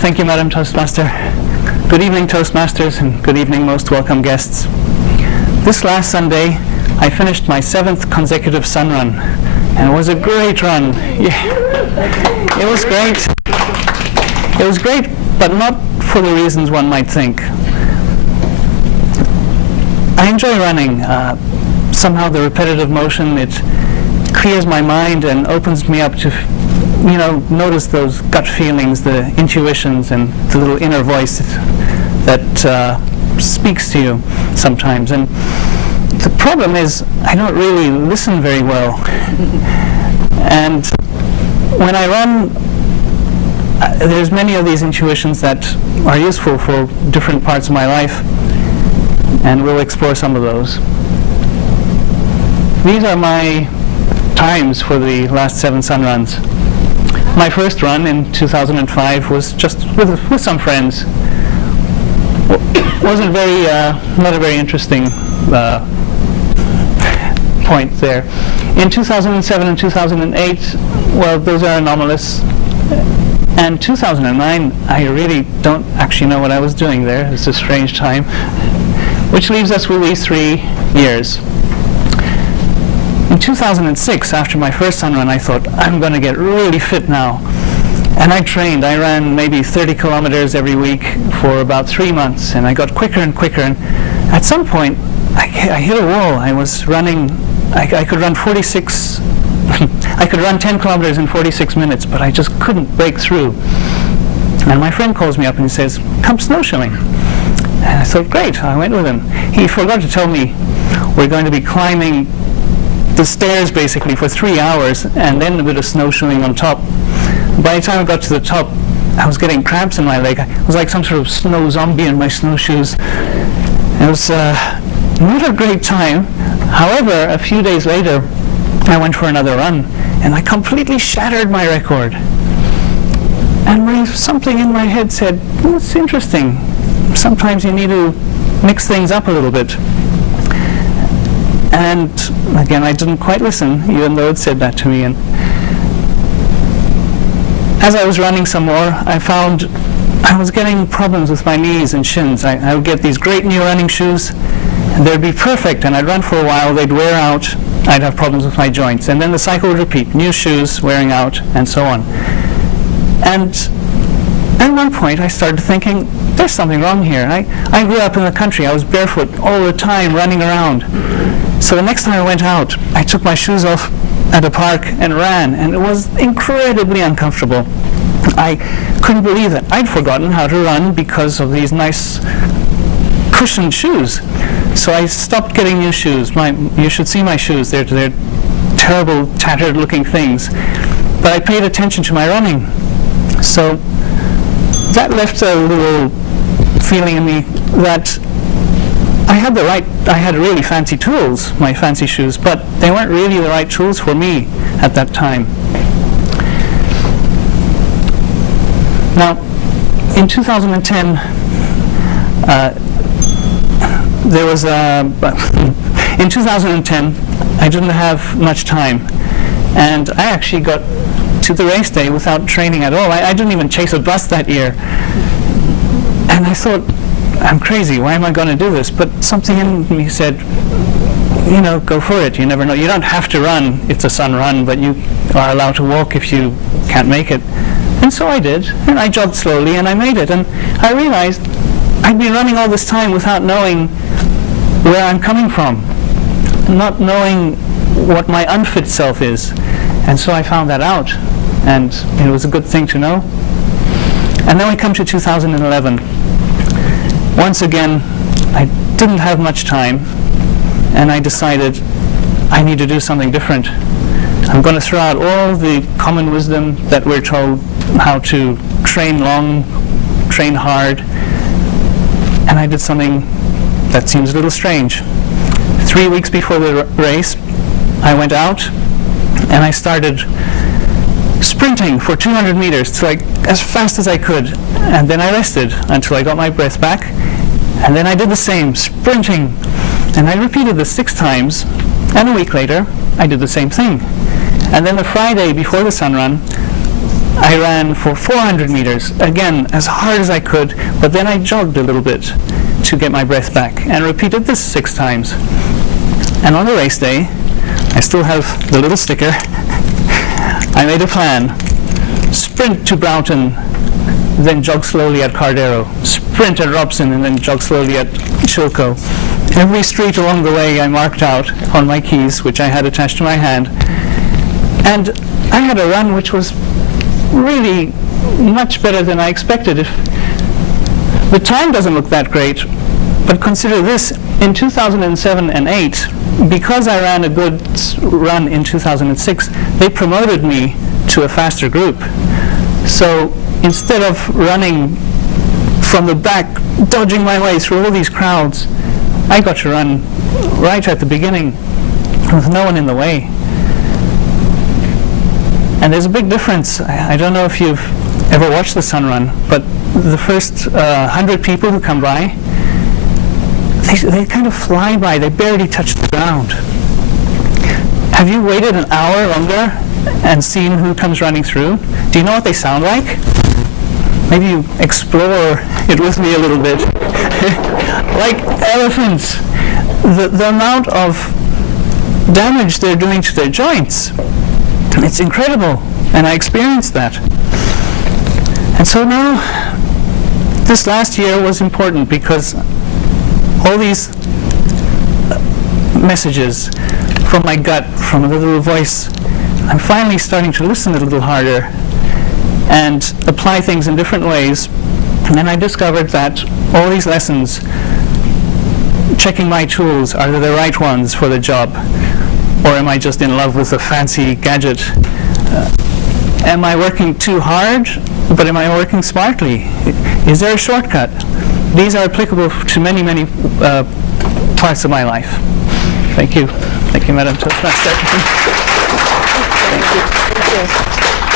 Thank you, Madam Toastmaster. Good evening, Toastmasters, and good evening, most welcome guests. This last Sunday, I finished my 7th consecutive sun run, and it was a great run. Yeah. It was great. It was great, but not for the reasons one might think. I enjoy running. Somehow the repetitive motion, it clears my mind and opens me up to notice those gut feelings, the intuitions, and the little inner voice that speaks to you sometimes. And the problem is, I don't really listen very well. And when I run, there's many of these intuitions that are useful for different parts of my life, and we'll explore some of those. These are my times for the last 7 sun runs. My first run in 2005 was just with some friends. Wasn't very, not a very interesting point there. In 2007 and 2008, well, those are anomalous. And 2009, I really don't actually know what I was doing there. It's a strange time. Which leaves us with these 3 years. In 2006, after my first sun run, I thought, I'm going to get really fit now. And I trained. I ran maybe 30 kilometers every week for about 3 months, and I got quicker and quicker. And at some point, I hit a wall. I was running, I could run 46, I could run 10 kilometers in 46 minutes, but I just couldn't break through. And my friend calls me up and he says, come snowshoeing. And I thought, great, I went with him. He forgot to tell me we're going to be climbing the stairs basically for 3 hours, and then a bit of snowshoeing on top. By the time I got to the top, I was getting cramps in my leg. It was like some sort of snow zombie in my snowshoes. It was not a great time. However, a few days later, I went for another run, and I completely shattered my record. And something in my head said, well, it's interesting. Sometimes you need to mix things up a little bit. And again, I didn't quite listen, even though it said that to me. And as I was running some more, I found I was getting problems with my knees and shins. I would get these great new running shoes, and they'd be perfect, and I'd run for a while, they'd wear out, I'd have problems with my joints. And then the cycle would repeat, new shoes wearing out, and so on. And at one point, I started thinking, there's something wrong here. I grew up in the country. I was barefoot all the time, running around. So the next time I went out, I took my shoes off at a park and ran, and it was incredibly uncomfortable. I couldn't believe it. I'd forgotten how to run because of these nice cushioned shoes. So I stopped getting new shoes. You should see my shoes. They're terrible, tattered-looking things. But I paid attention to my running. So that left a little feeling in me that I had really fancy tools, my fancy shoes, but they weren't really the right tools for me at that time. Now, in 2010, in 2010, I didn't have much time, and I actually got to the race day without training at all. I didn't even chase a bus that year. And I thought, I'm crazy, why am I going to do this? But something in me said, go for it, you never know. You don't have to run, it's a sun run, but you are allowed to walk if you can't make it. And so I did, and I jogged slowly, and I made it. And I realized I'd been running all this time without knowing where I'm coming from, not knowing what my unfit self is. And so I found that out, and it was a good thing to know. And then we come to 2011. Once again, I didn't have much time, and I decided I need to do something different. I'm going to throw out all the common wisdom that we're told, how to train long, train hard, and I did something that seems a little strange. 3 weeks before the race, I went out and I started sprinting for 200 meters, as fast as I could, and then I rested until I got my breath back, and then I did the same, sprinting, and I repeated this 6 times, and a week later, I did the same thing. And then the Friday before the sun run, I ran for 400 meters, again, as hard as I could, but then I jogged a little bit to get my breath back, and repeated this 6 times. And on the race day, I still have the little sticker. I made a plan. Sprint to Broughton, then jog slowly at Cardero. Sprint at Robson, and then jog slowly at Chilco. Every street along the way I marked out on my keys, which I had attached to my hand. And I had a run which was really much better than I expected. The time doesn't look that great, but consider this. In 2007 and 8, because I ran a good run in 2006, they promoted me to a faster group. So instead of running from the back, dodging my way through all these crowds, I got to run right at the beginning with no one in the way. And there's a big difference. I don't know if you've ever watched the Sun Run, but the first 100 people who come by, they kind of fly by. They barely touch the ground. Have you waited an hour longer and seen who comes running through? Do you know what they sound like? Maybe you explore it with me a little bit. Like elephants. The amount of damage they're doing to their joints, it's incredible, and I experienced that. And so now, this last year was important because all these messages from my gut, from a little voice, I'm finally starting to listen a little harder and apply things in different ways. And then I discovered that all these lessons, checking my tools, are they the right ones for the job? Or am I just in love with a fancy gadget? Am I working too hard, but am I working smartly? Is there a shortcut? These are applicable to many, many parts of my life. Thank you. Thank you, Madam Toastmaster. Thank you.